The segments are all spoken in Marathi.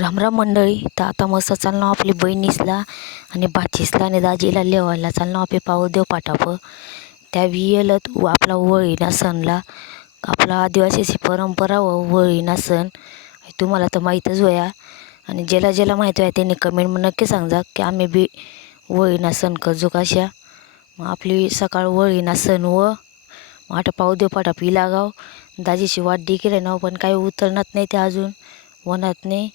रामराम मंडळी तर आता मस्त चाललो आपली बहिणीसला आणि बाचीसला आणि दाजीला लेवायला चाललो आपले पाऊ देव पाठाप. त्या वियलत व आपला वळीना सणला. आपला आदिवासीची परंपरा व वळीना सण. तुम्हाला तर माहीतच होया. आणि ज्याला ज्याला माहीत आहे त्यांनी कमेंट नक्की सांगा की आम्ही बी वळीना सण करजो कशा. मग आपली सकाळ वळीना सण व मग आता पाऊ देव पाठाप इलागाव दाजीची वाट देखील आहे ना हो, पण काही उतरणार नाही ते अजून. वनात नाही.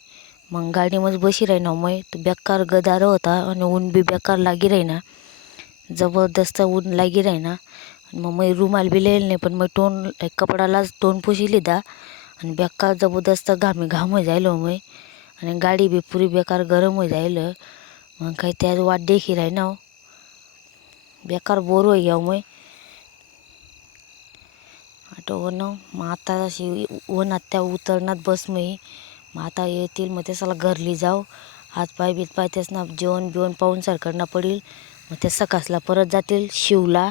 मग गाडीमध्ये बशी राहिना मग तो बेकार गदार होता आणि ऊन बी बेकार लागी राहिना. जबरदस्त ऊन लागी राहिना. आणि मग मी रुमाल बी लिहिलं नाही पण मग तोंड कपडालाच टोन पुशी लिदा आणि बेकार जबरदस्त घामी घाम होई जायलो मग आणि गाडी बी पुरी बेकार गरम होई जायलं. मग काही त्याच वाट देखी राहिना हो. बेकार बोर होई जाऊ हो, मग आटो वन मग आता अशी उन्हात त्या उतरणात बस मी. मग आता येतील मग ते सला घरली जाऊ. हातपाय बितपाय तेच ना जेवण बिवण पाहून सरकारना पडील. मग ते सकासला परत जातील शिवला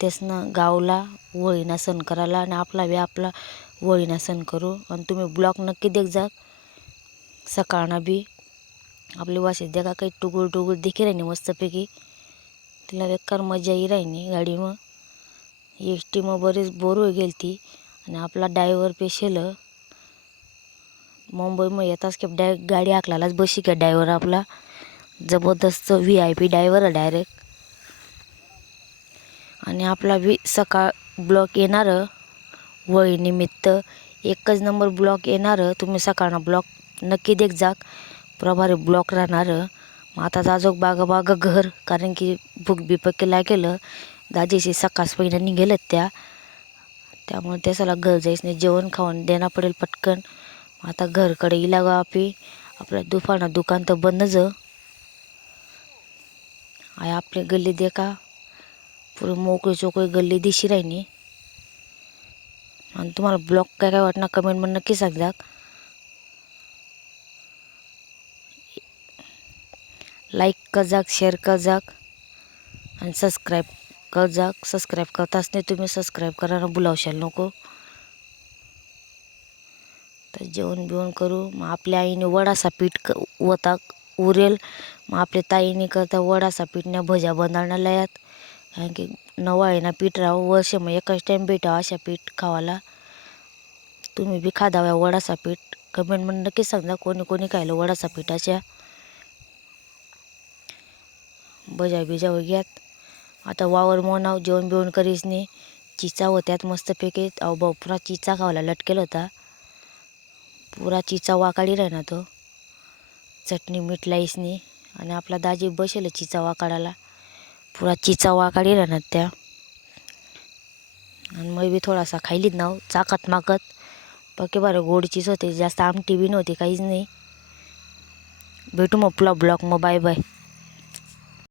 तेच ना गावला वळीना सण करायला आणि आपला बी आपला वळीना सण करू. आणि तुम्ही ब्लॉक नक्की देख जा. सकाळना बी आपली वाशीत देखा काही टुगुर टुगुर देखी राहिनी मस्तपैकी. तिला बेकार मजा येई राहिनी गाडी मग एस टी मग बरीच बोर होई गेली ती आणि आपला डायव्हर पेशल. मुंबईमध्ये येताच की डाय गाडी हाकलालाच बशी का डायव्हर आपला जबरदस्त व्ही आय पी डायव्हर आहे डायरेक्ट. आणि आपला वी सकाळ ब्लॉक येणार वळीनिमित्त एकच नंबर ब्लॉक येणार तुम्ही सकाळना ब्लॉक नक्की देख जाक प्रभारी ब्लॉक राहणार. मग आता जाजोक बागा बागा घर कारण की भूक बिपक केलं दाजीशी सकाळच पहिलं निघेलत त्या. त्यामुळे त्याला घर जायच नाही जेवण खाऊन देणं पडेल पटकन. आता घरकडे इला गो आपी. आपल्या दुकाना दुकान तर बंदच आय आपली गल्ली देखा. पुरी मोकळी चोकळी गल्ली दिशी राहिनी. आणि तुम्हाला ब्लॉग काय काय वाटणार कमेंटमध्ये नक्की सांगा लाईक कर शेअर कर आणि सबस्क्राईब कर जाक सबस्क्राईब करताच नाही तुम्ही सबस्क्राईब करायला बुलावशाल नको. तर जेवण बिवण करू. मग आपल्या आईने वडाचा पीठ क वता उरेल. मग आपल्या ताईने करता वडाचा पीठने भज्या बनवण्याला लयात. कारण की नवाळीना पीठ राहावं वर्ष मग एकाच टाईम भेटावं अशा पीठ खावाला. तुम्ही बी खादाव्या वडाचा पीठ. कमेंटमध्ये नक्की सांगा कोणी कोणी खायलं वडाचा पिठाच्या भज्या बिजा घ्यात. आता वावर मोनाव जेवण बिवण करीस नाही चिचा होत्यात मस्तपैकी. अहो भाऊ पुरा चिचा खावाला लटकेल होता. पुरा चिचा काढी राहिना तो. चटणी मीठ लाईसनी आणि आपला दाजी बसेल चिचावा काढायला. पुरा चिचावा काढी राहणार त्या. आणि मग बी थोडासा खायलीत ना हो, चाकत माकत. पक्के बरं गोड चीज होते जास्त आमटी बी नव्हती काहीच नाही. भेटू मग पुला ब्लॉक मग बाय बाय.